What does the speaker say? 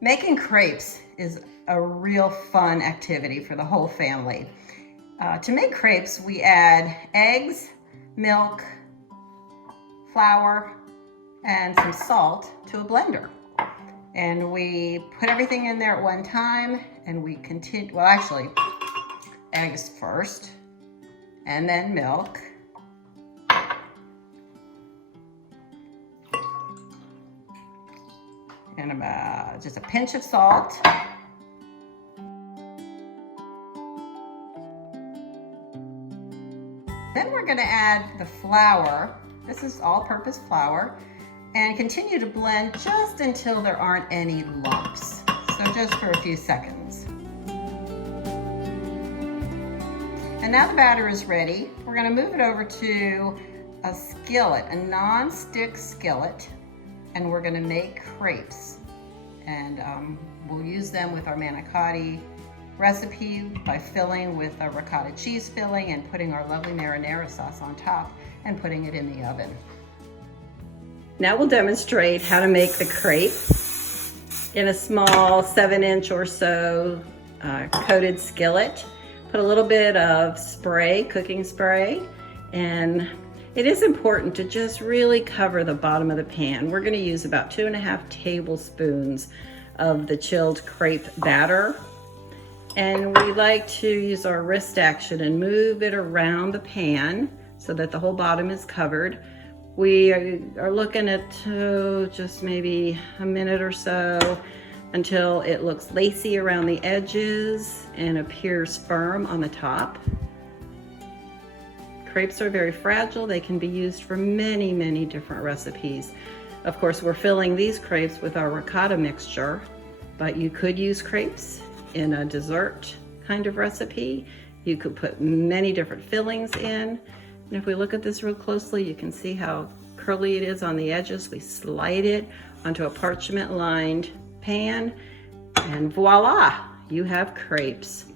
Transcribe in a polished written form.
Making crepes is a real fun activity for the whole family. To make crepes, we add eggs, milk, flour, and some salt to a blender. And we put everything in there at one time, and we continue, well actually, eggs first, and then milk. And about just a pinch of salt. Then we're gonna add the flour. This is all-purpose flour, and continue to blend just until there aren't any lumps. So just for a few seconds. And now the batter is ready. We're gonna move it over to a skillet, a non-stick skillet, and we're gonna make crepes. And we'll use them with our manicotti recipe by filling with a ricotta cheese filling and putting our lovely marinara sauce on top and putting it in the oven. Now we'll demonstrate how to make the crepe in a small 7-inch or so coated skillet. Put a little bit of spray, cooking spray, and it is important to just really cover the bottom of the pan. We're gonna use about 2.5 tablespoons of the chilled crepe batter. And we like to use our wrist action and move it around the pan so that the whole bottom is covered. We are looking at just maybe a minute or so until it looks lacy around the edges and appears firm on the top. Crepes are very fragile. They can be used for many, many different recipes. Of course, we're filling these crepes with our ricotta mixture, but you could use crepes in a dessert kind of recipe. You could put many different fillings in. And if we look at this real closely, you can see how curly it is on the edges. We slide it onto a parchment lined pan, and voila, you have crepes.